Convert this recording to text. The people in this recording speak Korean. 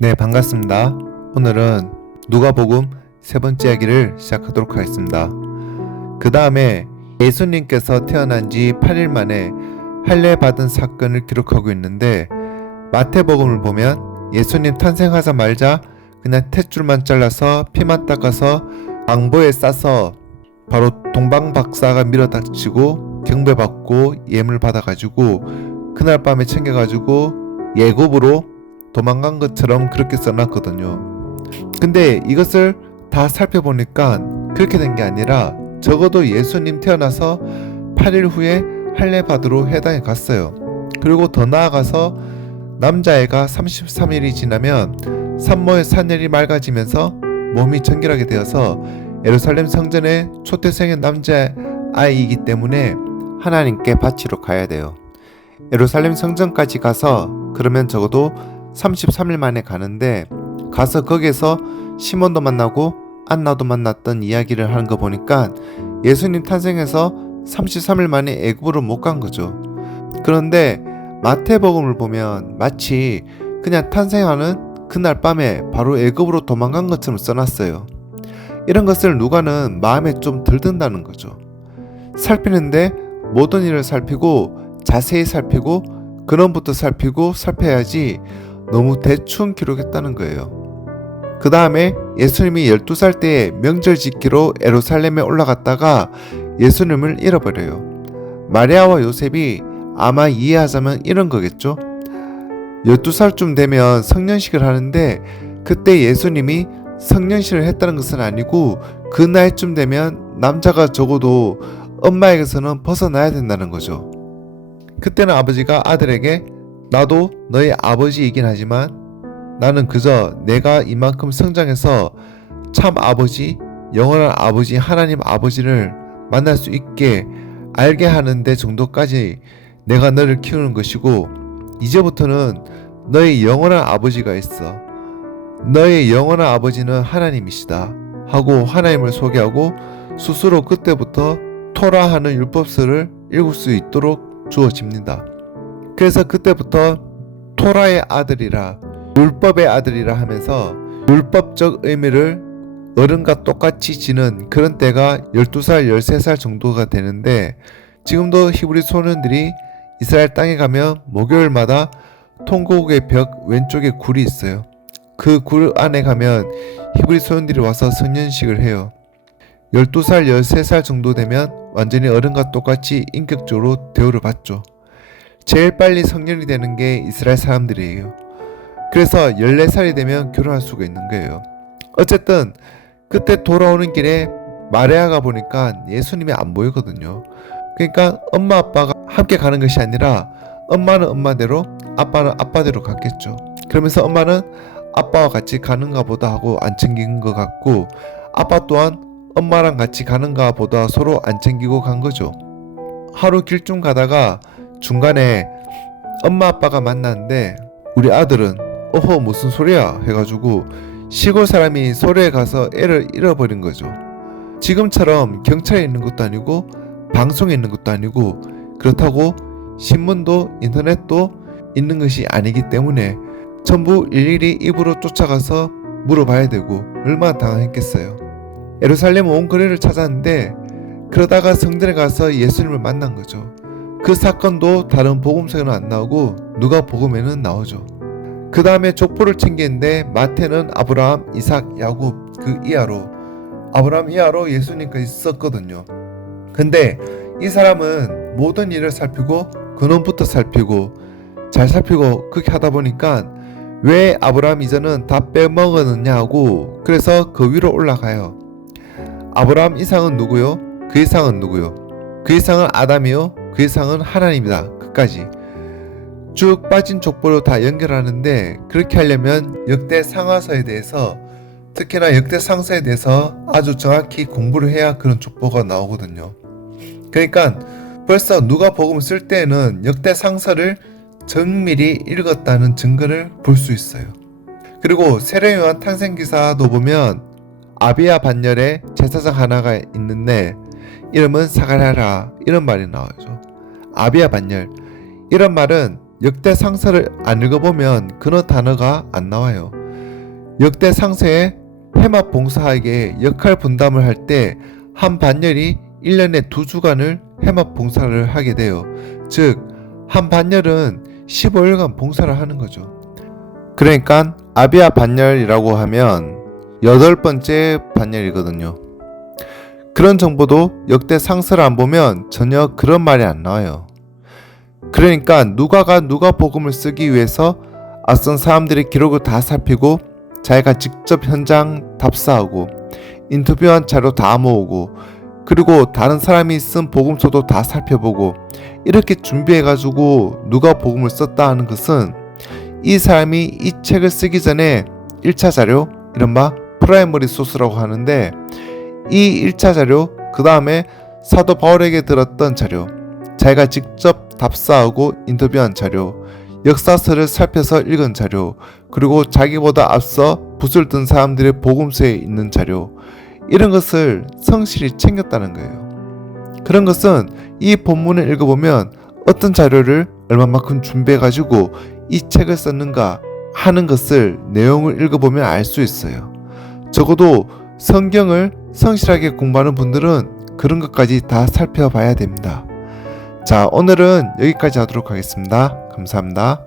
네, 반갑습니다. 오늘은 누가복음 세 번째 이야기를 시작하도록 하겠습니다. 그 다음에 예수님께서 태어난 지 8일 만에 할례받은 사건을 기록하고 있는데, 마태복음을 보면 예수님 탄생하자마자 그냥 탯줄만 잘라서 피만 닦아서 방보에 싸서 바로 동방박사가 밀어닥치고 경배받고 예물 받아가지고 그날 밤에 챙겨가지고 예굽으로 도망간 것처럼 그렇게 써놨거든요. 근데 이것을 다 살펴보니까 그렇게 된 게 아니라 적어도 예수님 태어나서 8일 후에 할례 받으러 해당에 갔어요. 그리고 더 나아가서 남자애가 33일이 지나면 산모의 산혈이 맑아지면서 몸이 정결하게 되어서 예루살렘 성전의 초태생의 남자아이이기 때문에 하나님께 바치러 가야 돼요. 예루살렘 성전까지 가서 그러면 적어도 33일 만에 가는데, 가서 거기에서 시몬도 만나고 안나도 만났던 이야기를 하는 거 보니까 예수님 탄생해서 33일 만에 애굽으로 못 간 거죠. 그런데 마태복음을 보면 마치 그냥 탄생하는 그날 밤에 바로 애굽으로 도망간 것처럼 써놨어요. 이런 것을 누가는 마음에 좀 들든다는 거죠. 살피는데 모든 일을 살피고 자세히 살피고 근원부터 살피고 살펴야지 너무 대충 기록했다는 거예요. 그 다음에 예수님이 12살 때에 명절 지키러 예루살렘에 올라갔다가 예수님을 잃어버려요. 마리아와 요셉이 아마 이해하자면 이런 거겠죠. 12살쯤 되면 성년식을 하는데, 그때 예수님이 성년식을 했다는 것은 아니고 그 나이쯤 되면 남자가 적어도 엄마에게서는 벗어나야 된다는 거죠. 그때는 아버지가 아들에게 나도 너의 아버지이긴 하지만 나는 그저 내가 이만큼 성장해서 참 아버지, 영원한 아버지, 하나님 아버지를 만날 수 있게 알게 하는데 정도까지 내가 너를 키우는 것이고, 이제부터는 너의 영원한 아버지가 있어. 너의 영원한 아버지는 하나님이시다 하고 하나님을 소개하고 스스로 그때부터 토라하는 율법서를 읽을 수 있도록 주어집니다. 그래서 그때부터 토라의 아들이라, 율법의 아들이라 하면서 율법적 의미를 어른과 똑같이 지는 그런 때가 12살, 13살 정도가 되는데, 지금도 히브리 소년들이 이스라엘 땅에 가면 목요일마다 통곡의 벽 왼쪽에 굴이 있어요. 그 굴 안에 가면 히브리 소년들이 와서 성년식을 해요. 12살, 13살 정도 되면 완전히 어른과 똑같이 인격적으로 대우를 받죠. 제일 빨리 성년이 되는 게 이스라엘 사람들이에요. 그래서 14살이 되면 결혼할 수가 있는 거예요. 어쨌든 그때 돌아오는 길에 마리아가 보니까 예수님이 안 보이거든요. 그러니까 엄마 아빠가 함께 가는 것이 아니라 엄마는 엄마대로 아빠는 아빠대로 갔겠죠. 그러면서 엄마는 아빠와 같이 가는가 보다 하고 안 챙긴 것 같고, 아빠 또한 엄마랑 같이 가는가 보다 서로 안 챙기고 간 거죠. 하루 길쯤 가다가 중간에 엄마 아빠가 만났는데 우리 아들은 어허 무슨 소리야 해가지고 시골 사람이 소리에 가서 애를 잃어버린 거죠. 지금처럼 경찰에 있는 것도 아니고 방송에 있는 것도 아니고 그렇다고 신문도 인터넷도 있는 것이 아니기 때문에 전부 일일이 입으로 쫓아가서 물어봐야 되고 얼마나 당황했겠어요. 예루살렘 온 거리를 찾았는데 그러다가 성전에 가서 예수님을 만난 거죠. 그 사건도 다른 복음서에는 안 나오고 누가복음에는 나오죠. 그 다음에 족보를 챙기는데 마태는 아브라함, 이삭, 야곱 그 이하로, 아브라함 이하로 예수님까지 썼거든요. 근데 이 사람은 모든 일을 살피고 근원부터 살피고 잘 살피고 그렇게 하다 보니까 왜 아브라함 이전은 다 빼먹었느냐 하고, 그래서 그 위로 올라가요. 아브라함 이상은 누구요? 그 이상은 누구요? 그 이상은 아담이요? 그 이상은 하나님이다. 끝까지 쭉 빠진 족보로 다 연결하는데, 그렇게 하려면 역대 상하서에 대해서, 특히나 역대 상서에 대해서 아주 정확히 공부를 해야 그런 족보가 나오거든요. 그러니까 벌써 누가복음 쓸 때에는 역대 상서를 정밀히 읽었다는 증거를 볼 수 있어요. 그리고 세례요한 탄생기사도 보면 아비야 반열에 제사장 하나가 있는데 이름은 사가랴라 이런 말이 나오죠. 아비야 반열, 이런 말은 역대 상서를 안 읽어보면 그런 단어가 안 나와요. 역대 상세의 해마 봉사에게 역할 분담을 할 때 한 반열이 1년에 2주간을 해마 봉사를 하게 돼요. 즉, 한 반열은 15일간 봉사를 하는 거죠. 그러니까 아비아 반열이라고 하면 8번째 반열이거든요. 그런 정보도 역대 상서를 안 보면 전혀 그런 말이 안 나와요. 그러니까 누가가 누가복음을 쓰기 위해서 앞선 사람들의 기록을 다 살피고 자기가 직접 현장 답사하고 인터뷰한 자료 다 모으고 그리고 다른 사람이 쓴 복음서도 다 살펴보고 이렇게 준비해가지고 누가복음을 썼다 하는 것은 이 사람이 이 책을 쓰기 전에 1차 자료, 이른바 프라이머리 소스라고 하는데 이 1차 자료, 그 다음에 사도 바울에게 들었던 자료, 자기가 직접 답사하고 인터뷰한 자료, 역사서를 살펴서 읽은 자료, 그리고 자기보다 앞서 붓을 든 사람들의 복음서에 있는 자료, 이런 것을 성실히 챙겼다는 거예요. 그런 것은 이 본문을 읽어보면 어떤 자료를 얼마만큼 준비해가지고 이 책을 썼는가 하는 것을 내용을 읽어보면 알 수 있어요. 적어도 성경을 성실하게 공부하는 분들은 그런 것까지 다 살펴봐야 됩니다. 자, 오늘은 여기까지 하도록 하겠습니다. 감사합니다.